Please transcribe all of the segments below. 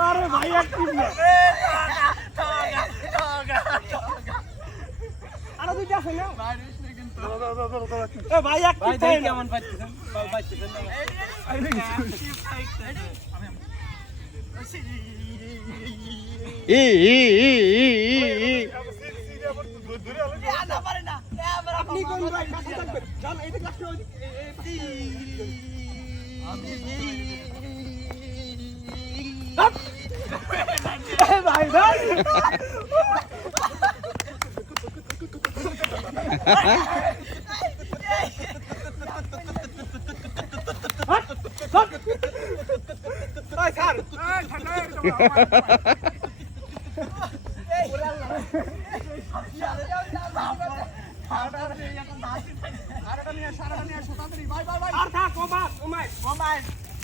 আরে ভাই অ্যাক্টিভ না আরে দুইটা আছে না? ভাই অ্যাক্টিভ কেমন পাচ্ছেন ই ই ই ই ই আপনি কোন ভাই? কাছে থাকবেন জান এইদিকে আসলে ভাই ভাই ভাই আর থাক কমাস কমাই কমাই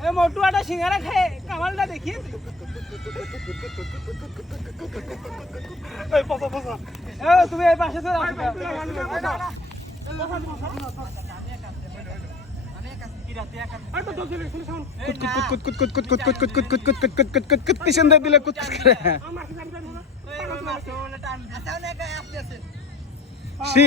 এ মটুয়াটা সিঙ্গারা খেয়ে, কামালটা দেখিয়ে এই পসা পসা এ, তুমি এই পাশে তো দিলে কুৎকুৎ সি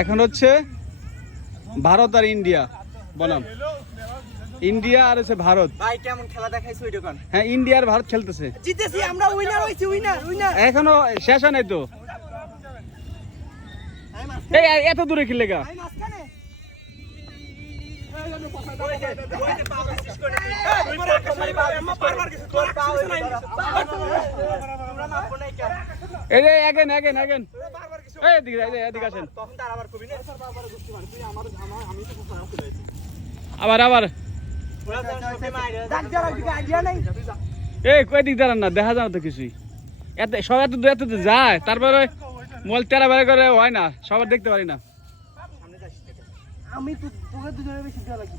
এখন হচ্ছে ভারত আর ইন্ডিয়া বনাম ইন্ডিয়া আর হচ্ছে ভারত ভাই কেমন খেলা দেখাইছো ওই দোকান হ্যাঁ ইন্ডিয়া আর ভারত খেলতেছে জিতেছি আমরা উইনার হইছি উইনার উইনার এখনও শেষ হয় নাই তো এই এত দূরে খেললে গা এই এগেন এগেন এগেন আবার আবার এই কয় দিক দাঁড়ান না দেখা যাও তো কিছুই এত সবাই এত এত যায় তারপরে মল তেরা বেড়া করে হয় না সবার দেখতে পারি না আমি তো তোকে দুজনের বেশি দেওয়া লাগি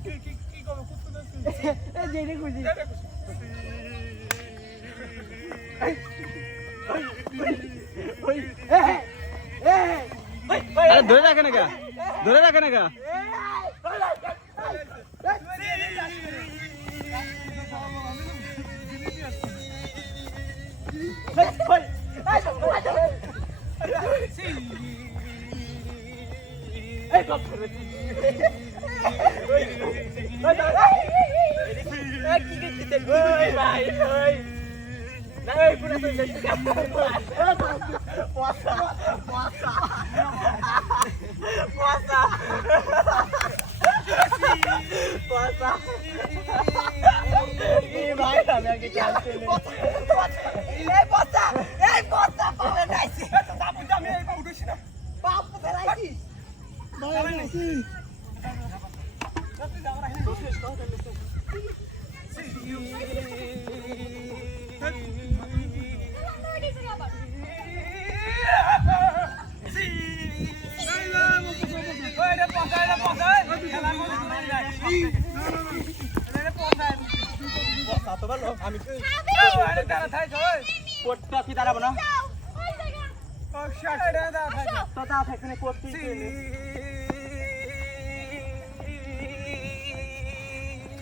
আরে ধরে রাখে না ধরে রাখে না এই আমি কি দাঁড়াবো না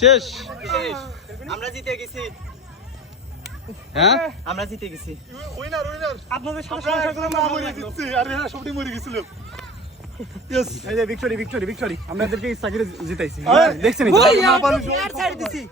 শেষ। আমরা জিতে গেছি। হ্যাঁ? আমরা জিতে গেছি। উইনার উইনার আপনাদের সাথে সংসার করে মরে গেছি আরে হ্যাঁ সবটি মরে গেছিল। ইয়েস এই যে ভিক্টোরি ভিক্টোরি ভিক্টোরি আমাদেরকে জিতাইছি। দেখছেন না আর ছাড় দিছি?